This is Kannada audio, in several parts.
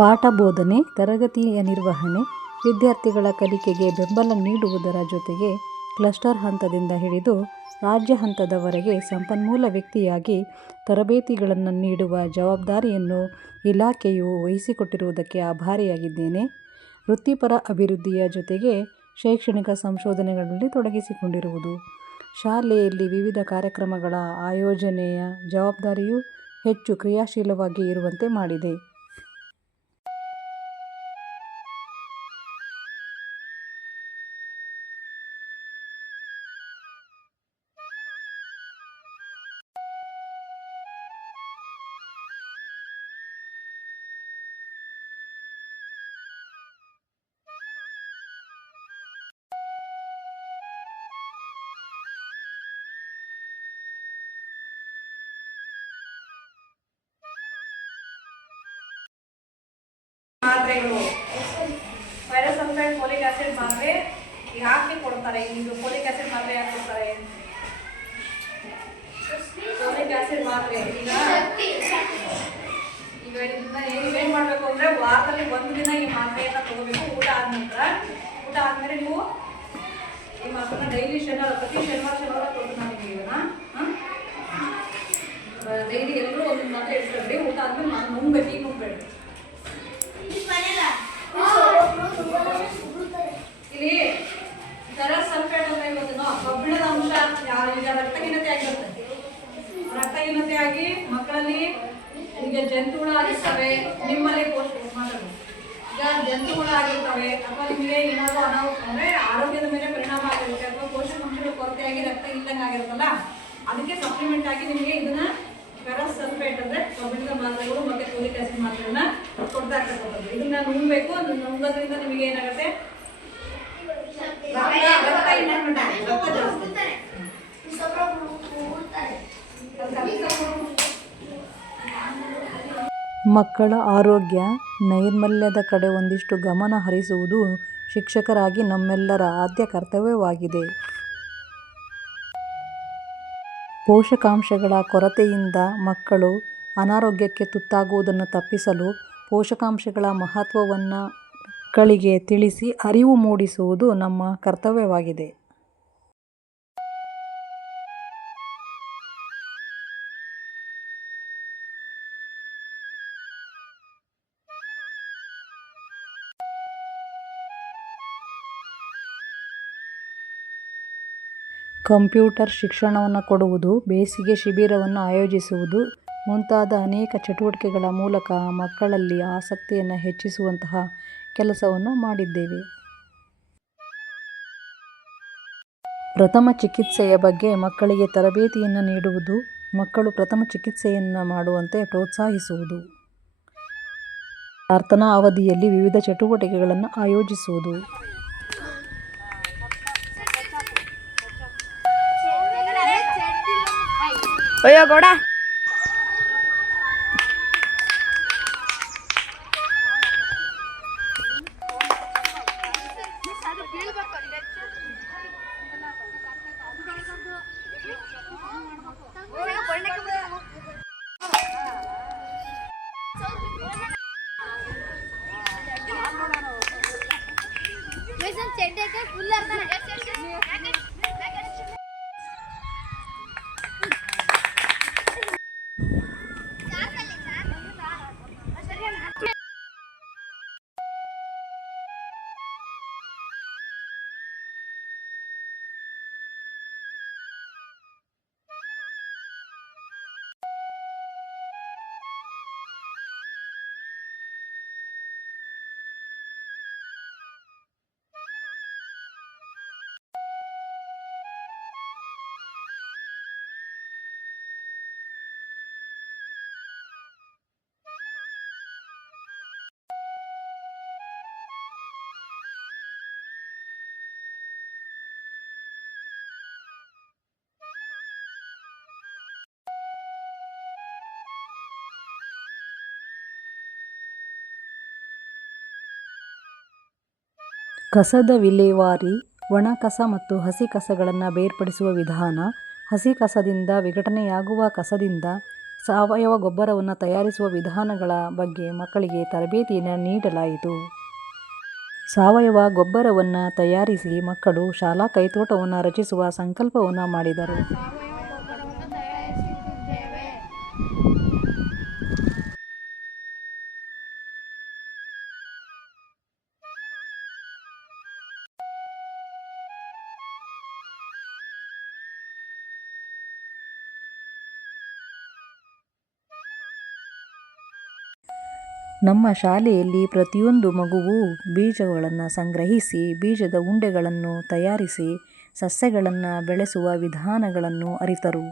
ಪಾಠ ಬೋಧನೆ, ತರಗತಿಯ ನಿರ್ವಹಣೆ, ವಿದ್ಯಾರ್ಥಿಗಳ ಕಲಿಕೆಗೆ ಬೆಂಬಲ ನೀಡುವುದರ ಜೊತೆಗೆ ಕ್ಲಸ್ಟರ್ ಹಂತದಿಂದ ಹಿಡಿದು ರಾಜ್ಯ ಹಂತದವರೆಗೆ ಸಂಪನ್ಮೂಲ ವ್ಯಕ್ತಿಯಾಗಿ ತರಬೇತಿಗಳನ್ನು ನೀಡುವ ಜವಾಬ್ದಾರಿಯನ್ನು ಇಲಾಖೆಯು ವಹಿಸಿಕೊಟ್ಟಿರುವುದಕ್ಕೆ ಆಭಾರಿಯಾಗಿದ್ದೇನೆ. ವೃತ್ತಿಪರ ಅಭಿವೃದ್ಧಿಯ ಜೊತೆಗೆ ಶೈಕ್ಷಣಿಕ ಸಂಶೋಧನೆಗಳಲ್ಲಿ ತೊಡಗಿಸಿಕೊಂಡಿರುವುದು, ಶಾಲೆಯಲ್ಲಿ ವಿವಿಧ ಕಾರ್ಯಕ್ರಮಗಳ ಆಯೋಜನೆಯ ಜವಾಬ್ದಾರಿಯೂ ಹೆಚ್ಚು ಕ್ರಿಯಾಶೀಲವಾಗಿ ಇರುವಂತೆ ಮಾಡಿದೆ. ಮಾತ್ರೆಗಳು ವೈರಸಲ್ಫೇಟ್ ಫೋಲಿಕ್ ಆಸಿಡ್ ಮಾತ್ರೆ ಯಾಕೆ ಕೊಡ್ತಾರೆ? ಈಗ ಫೋಲಿಕ್ ಆಸಿಡ್ ಮಾತ್ರೆ ಯಾಕೆ ಕೊಡ್ತಾರೆ? ಫೋಲಿಕ್ ಆಸಿಡ್ ಮಾತ್ರೆ ಈಗ ಏನ್ ಮಾಡ್ಬೇಕು ಅಂದ್ರೆ ವಾರದಲ್ಲಿ ಒಂದು ದಿನ ಈ ಮಾತ್ರೆಯನ್ನ ತಗೋಬೇಕು. ಊಟ ಆದ್ಮೇಲೆ ನೀವು ಈ ಮಾತ್ರನ ಡೈಲಿ ಪ್ರತಿ ಶನಿವಾರ ಕೊಟ್ಟು ನಾನು ಡೈಲಿ ಎಲ್ಲರೂ ಒಂದು ಮಾತ್ರೆ ಇಟ್ಕೊಂಡ್ರಿ. ಊಟ ಆದ್ಮೇಲೆ ನಾನು ನುಂಗ್ಬೇಕು, ಈಗ ನುಂಗ್ಬೇಡಿ. ಇಲ್ಲಿ ಫೆರಸ್ ಸಲ್ಫೇಟ್ ಅಂತ ಇವತ್ತು ಕಬ್ಬಿಣದ ಅಂಶ ಈಗ ರಕ್ತಹೀನತೆ ಆಗಿರುತ್ತೆ. ರಕ್ತಹೀನತೆ ಆಗಿ ಮಕ್ಕಳಲ್ಲಿ ಈಗ ಜಂತುಹುಳ ಆಗಿರ್ತವೆ. ನಿಮ್ಮಲ್ಲಿ ಈಗ ಜಂತುಹುಳ ಆಗಿರ್ತವೆ ಅಥವಾ ನಿಮಗೆ ಏನಾದರೂ ಅನಾಹುತ ಅಂದ್ರೆ ಆರೋಗ್ಯದ ಮೇಲೆ ಪರಿಣಾಮ ಆಗಿರುತ್ತೆ ಅಥವಾ ಪೋಷಕಾಂಶಗಳ ಕೊರತೆಯಾಗಿ ರಕ್ತ ಇಲ್ಲಂಗೆ ಆಗಿರುತ್ತಲ್ಲ, ಅದಕ್ಕೆ ಸಪ್ಲಿಮೆಂಟ್ ಆಗಿ ನಿಮಗೆ ಇದನ್ನ ಫೆರಸ್ ಸಲ್ಫೇಟ್ ಅಂದ್ರೆ ಕಬ್ಬಿಣದ ಮಾತ್ರೆಗಳು ಮತ್ತೆ ಫೋಲಿಕ್ ಆಸಿಡ್ ಮಾತ್ರೆಗಳನ್ನ ಕೊಡ್ತಾ ಇರ್ತಕ್ಕಂಥದ್ದು. ಇದನ್ನ ನುಂಗ್ಬೇಕು. ನುಂಗೋದ್ರಿಂದ ನಿಮಗೆ ಏನಾಗುತ್ತೆ? ಮಕ್ಕಳ ಆರೋಗ್ಯ ನೈರ್ಮಲ್ಯದ ಕಡೆ ಒಂದಿಷ್ಟು ಗಮನ ಹರಿಸುವುದು ಶಿಕ್ಷಕರಾಗಿ ನಮ್ಮೆಲ್ಲರ ಆದ್ಯ ಕರ್ತವ್ಯವಾಗಿದೆ. ಪೋಷಕಾಂಶಗಳ ಕೊರತೆಯಿಂದ ಮಕ್ಕಳು ಅನಾರೋಗ್ಯಕ್ಕೆ ತುತ್ತಾಗುವುದನ್ನು ತಪ್ಪಿಸಲು ಪೋಷಕಾಂಶಗಳ ಮಹತ್ವವನ್ನು ಮಕ್ಕಳಿಗೆ ತಿಳಿಸಿ ಅರಿವು ಮೂಡಿಸುವುದು ನಮ್ಮ ಕರ್ತವ್ಯವಾಗಿದೆ. ಕಂಪ್ಯೂಟರ್ ಶಿಕ್ಷಣವನ್ನು ಕೊಡುವುದು, ಬೇಸಿಗೆ ಶಿಬಿರವನ್ನು ಆಯೋಜಿಸುವುದು ಮುಂತಾದ ಅನೇಕ ಚಟುವಟಿಕೆಗಳ ಮೂಲಕ ಮಕ್ಕಳಲ್ಲಿ ಆಸಕ್ತಿಯನ್ನು ಹೆಚ್ಚಿಸುವಂತಹ ಕೆಲಸವನ್ನು ಮಾಡಿದ್ದೇವೆ. ಪ್ರಥಮ ಚಿಕಿತ್ಸೆಯ ಬಗ್ಗೆ ಮಕ್ಕಳಿಗೆ ತರಬೇತಿಯನ್ನು ನೀಡುವುದು, ಮಕ್ಕಳು ಪ್ರಥಮ ಚಿಕಿತ್ಸೆಯನ್ನು ಮಾಡುವಂತೆ ಪ್ರೋತ್ಸಾಹಿಸುವುದು, ಪ್ರಾರ್ಥನಾ ಅವಧಿಯಲ್ಲಿ ವಿವಿಧ ಚಟುವಟಿಕೆಗಳನ್ನು ಆಯೋಜಿಸುವುದು, ಕಸದ ವಿಲೇವಾರಿ, ಒಣ ಕಸ ಮತ್ತು ಹಸಿ ಕಸಗಳನ್ನು ಬೇರ್ಪಡಿಸುವ ವಿಧಾನ, ಹಸಿ ಕಸದಿಂದ ವಿಘಟನೆಯಾಗುವ ಕಸದಿಂದ ಸಾವಯವ ಗೊಬ್ಬರವನ್ನು ತಯಾರಿಸುವ ವಿಧಾನಗಳ ಬಗ್ಗೆ ಮಕ್ಕಳಿಗೆ ತರಬೇತಿಯನ್ನು ನೀಡಲಾಯಿತು. ಸಾವಯವ ಗೊಬ್ಬರವನ್ನು ತಯಾರಿಸಿ ಮಕ್ಕಳು ಶಾಲಾ ಕೈತೋಟವನ್ನು ರಚಿಸುವ ಸಂಕಲ್ಪವನ್ನು ಮಾಡಿದರು. ಸಾವಯವ ಗೊಬ್ಬರವನ್ನು ತಯಾರಿಸುತ್ತಿದ್ದೇವೆ. ನಮ್ಮ ಶಾಲೆಯಲ್ಲಿ ಪ್ರತಿಯೊಂದು ಮಗುವೂ ಬೀಜಗಳನ್ನು ಸಂಗ್ರಹಿಸಿ ಬೀಜದ ಉಂಡೆಗಳನ್ನು ತಯಾರಿಸಿ ಸಸ್ಯಗಳನ್ನು ಬೆಳೆಸುವ ವಿಧಾನಗಳನ್ನು ಅರಿತರು.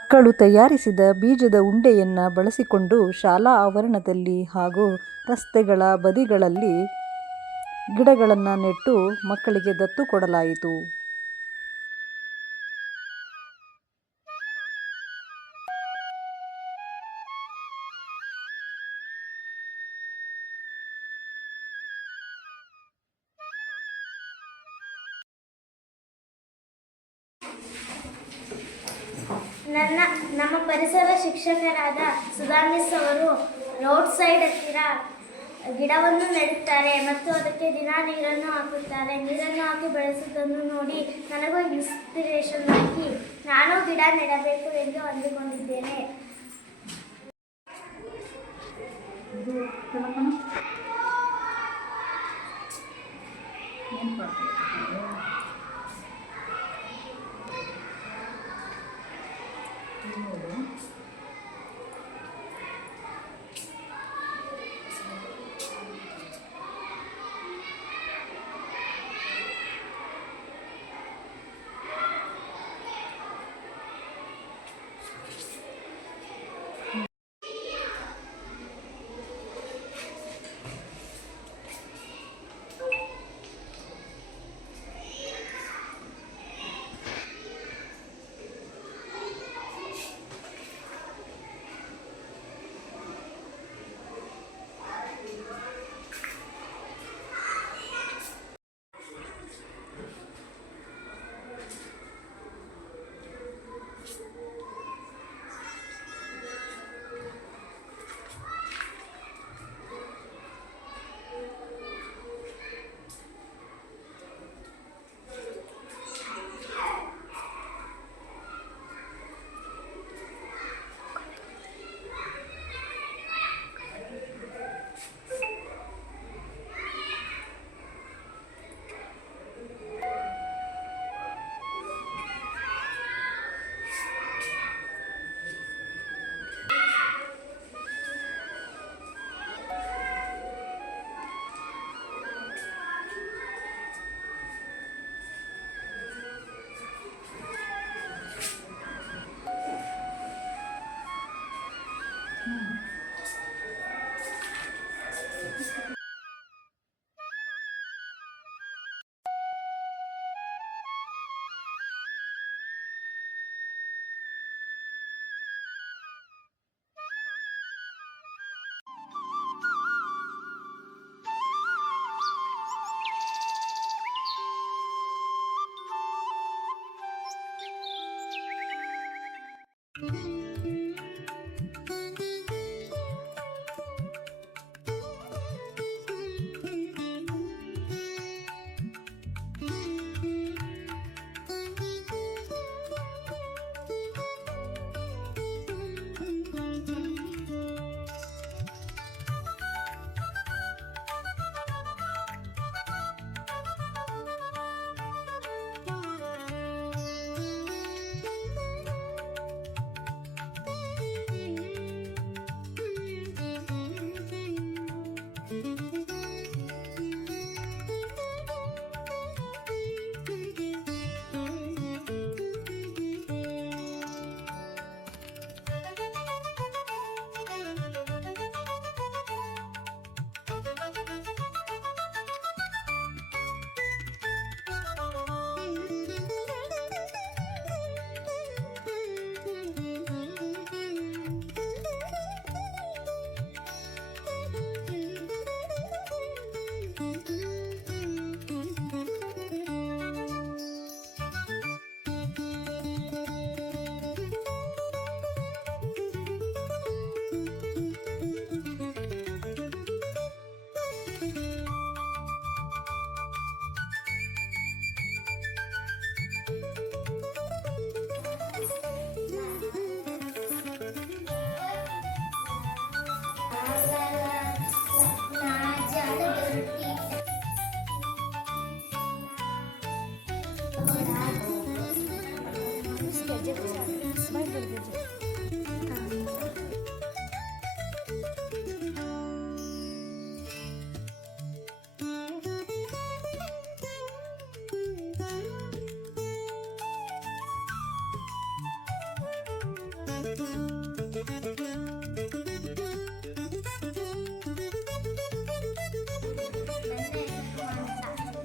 ಮಕ್ಕಳು ತಯಾರಿಸಿದ ಬೀಜದ ಉಂಡೆಯನ್ನು ಬಳಸಿಕೊಂಡು ಶಾಲಾ ಆವರಣದಲ್ಲಿ ಹಾಗೂ ರಸ್ತೆಗಳ ಬದಿಗಳಲ್ಲಿ ಗಿಡಗಳನ್ನು ನೆಟ್ಟು ಮಕ್ಕಳಿಗೆ ದತ್ತು ಕೊಡಲಾಯಿತು. ನಮ್ಮ ಪರಿಸರ ಶಿಕ್ಷಕರಾದ ಸುಧಾ ಮಿಸ್ ಅವರು ರೋಡ್ ಸೈಡ್ ಹತ್ತಿರ ಗಿಡವನ್ನು ನೆಡುತ್ತಾರೆ ಮತ್ತು ಅದಕ್ಕೆ ದಿನ ನೀರನ್ನು ಹಾಕುತ್ತಾರೆ. ನೀರನ್ನು ಹಾಕಿ ಬೆಳೆಸುವುದನ್ನು ನೋಡಿ ನನಗೂ ಇನ್ಸ್ಪಿರೇಷನ್ ಆಗಿ ನಾನು ಗಿಡ ನೆಡಬೇಕು ಎಂದು ಅಂದುಕೊಂಡಿದ್ದೇನೆ.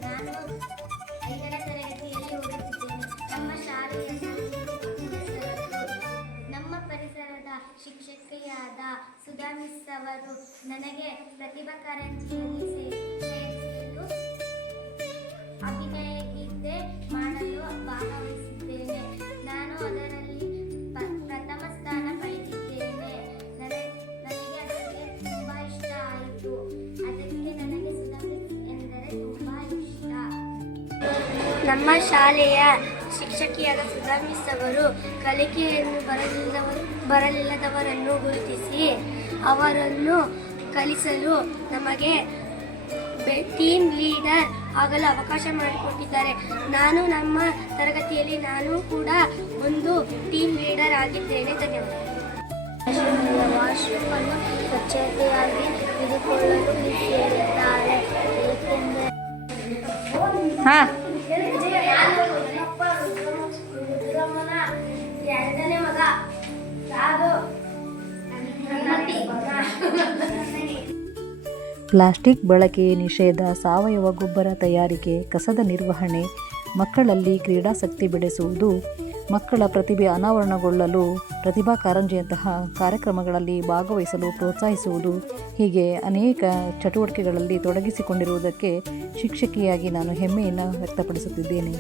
ನಾನು 5ನೇ ತರಗತಿಯಲ್ಲಿ ಓದುತ್ತಿದ್ದೇನೆ. ನಮ್ಮ ಶಾಲೆಯ ನಮ್ಮ ಪರಿಸರದ ಶಿಕ್ಷಕಿಯಾದ ಸುಧಾ ಮಿಸ್ ಅವರು ನನಗೆ ಪ್ರತಿಭಾ ಕಾರಂಜಿಯಲ್ಲಿ ಸೇರಿಸಲು ಅಭಿನಯ ಗೀತೆ ಮಾಡಲು ಭಾಗವಹಿಸಿದ್ದೇನೆ. ನಾನು ಅದರಲ್ಲಿ ಪ್ರಥಮ ಸ್ಥಾನ ಪಡೆದಿದ್ದೇನೆ. ನನಗೆ ಅದಕ್ಕೆ ತುಂಬ ಇಷ್ಟ ಆಯಿತು. ಅದಕ್ಕೆ ನನಗೆ ಸುಧಾ ಮಿಸ್ ಎಂದರೆ ತುಂಬ ಇಷ್ಟ. ನಮ್ಮ ಶಾಲೆಯ ಶಿಕ್ಷಕಿಯಾದ ಸುಧಾ ಮಿಸ್ ಅವರು ಕಲಿಕೆಯನ್ನು ಬರಲಿಲ್ಲದವರನ್ನು ಗುರುತಿಸಿ ಅವರನ್ನು ಕಲಿಸಲು ನಮಗೆ ಟೀಮ್ ಲೀಡರ್ ಆಗಲು ಅವಕಾಶ ಮಾಡಿಕೊಟ್ಟಿದ್ದಾರೆ. ನಾನು ನಮ್ಮ ತರಗತಿಯಲ್ಲಿ ನಾನು ಕೂಡ ಒಂದು ಟೀಮ್ ಲೀಡರ್ ಆಗಿದ್ದೇನೆ. ಧನ್ಯವಾದ. ವಾಶ್ರೂಮನ್ನು ಸ್ವಚ್ಛತೆಯಾಗಿ ಇಟ್ಟುಕೊಳ್ಳಲು ಹೇಳಿದ್ದಾರೆ. ಏಕೆಂದರೆ ಎರಡನೇ ಮಗ ಪ್ಲಾಸ್ಟಿಕ್ ಬಳಕೆ ನಿಷೇಧ, ಸಾವಯವ ಗೊಬ್ಬರ ತಯಾರಿಕೆ, ಕಸದ ನಿರ್ವಹಣೆ, ಮಕ್ಕಳಲ್ಲಿ ಕ್ರೀಡಾಸಕ್ತಿ ಬೆಳೆಸುವುದು, ಮಕ್ಕಳ ಪ್ರತಿಭೆ ಅನಾವರಣಗೊಳ್ಳಲು ಪ್ರತಿಭಾ ಕಾರಂಜಿಯಂತಹ ಕಾರ್ಯಕ್ರಮಗಳಲ್ಲಿ ಭಾಗವಹಿಸಲು ಪ್ರೋತ್ಸಾಹಿಸುವುದು, ಹೀಗೆ ಅನೇಕ ಚಟುವಟಿಕೆಗಳಲ್ಲಿ ತೊಡಗಿಸಿಕೊಂಡಿರುವುದಕ್ಕೆ ಶಿಕ್ಷಕಿಯಾಗಿ ನಾನು ಹೆಮ್ಮೆಯನ್ನು ವ್ಯಕ್ತಪಡಿಸುತ್ತಿದ್ದೇನೆ.